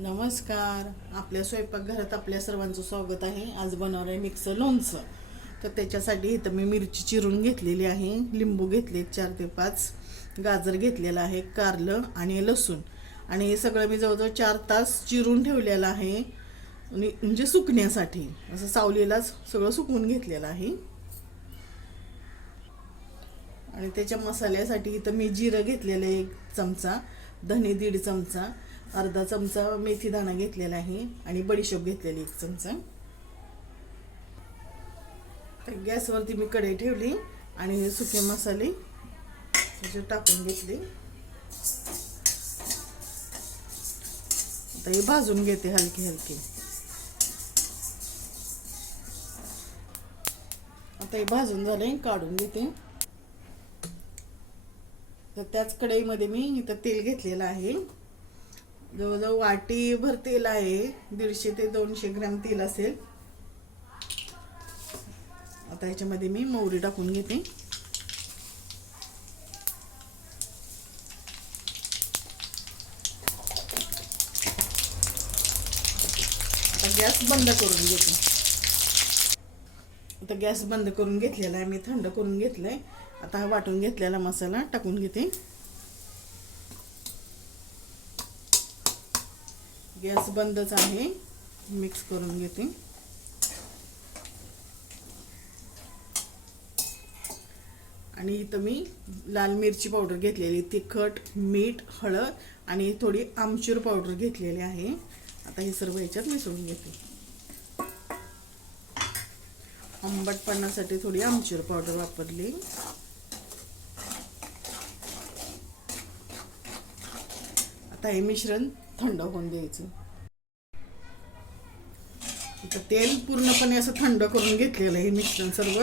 नमस्कार. आपल्या स्वयंपाकघरात आपल्या सर्वांचं स्वागत आहे. आज बनवणार आहे मिक्स लोणचं. तर त्याच्यासाठी इथं मी मिरची चिरून घेतलेली आहे. लिंबू घेतले चार ते पाच. गाजर घेतलेलं आहे कारलं आणि लसूण. आणि हे सगळं मी जवळजवळ चार तास चिरून ठेवलेलं आहे. म्हणजे सुकण्यासाठी. असं सावलीलाच सगळं सुकवून घेतलेलं आहे. आणि त्याच्या मसाल्यासाठी इथं मी जिरं घेतलेलं आहे एक चमचा. धने दीड चमचा. अर्धा चमचा मेथी दाणा घेतलेला आहे आणि बडीशोप घेतलेली एक चमचा. तर गॅसवरती मी कढई ठेवली आणि हे सुके मसाले त्याच्यात टाकून घेतले. आता हे भाजून घेते हलके हलके. आता हे भाजून झाले काढून घेते. तर त्याच कढईमध्ये मी इथं तेल घेतलेलं आहे. जवळजवळ वाटीभर तेल आहे. दीडशे ते दोनशे ग्रॅम तेल असेल. आता याच्यामध्ये मी मोहरी टाकून घेते. आता गॅस बंद करून घेते. आता गॅस बंद करून घेतलेला आहे. मी थंड करून घेतलाय. आता हा वाटून घेतलेला मसाला टाकून घेते. गॅस बंदच आहे. मिक्स करून घेते. आणि इथं मी लाल मिरची पावडर घेतलेली तिखट मीठ हळद आणि थोडी आमचूर पावडर घेतलेली आहे. आता हे सर्व ह्याच्यात मिसळून घेते. आंबटपणासाठी थोडी आमचूर पावडर वापरली. आता हे मिश्रण थंड होऊन द्यायचं. इथं तेल पूर्णपणे असं थंड करून घेतलेलं आहे हे मिश्रण सर्व.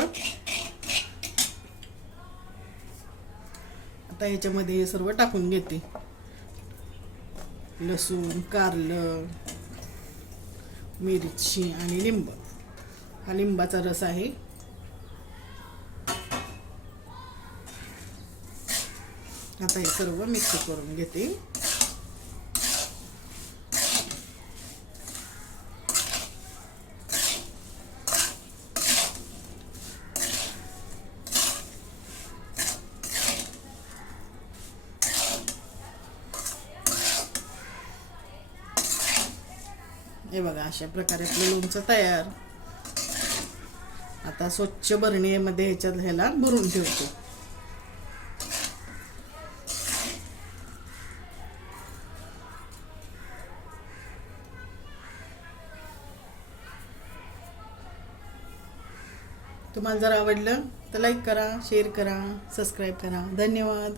आता ह्याच्यामध्ये हे सर्व टाकून घेते. लसूण कारलं मिरची आणि लिंब. हा लिंबाचा रस आहे. आता हे सर्व मिक्स करून घेते. हे बघा अशा प्रकारे आपलं लोणचं तयार. आता स्वच्छ बरणीमध्ये ह्याच्यात ह्याला भरून ठेवतो. तुम्हाला जर आवडलं तर लाईक करा शेअर करा सबस्क्राईब करा. धन्यवाद.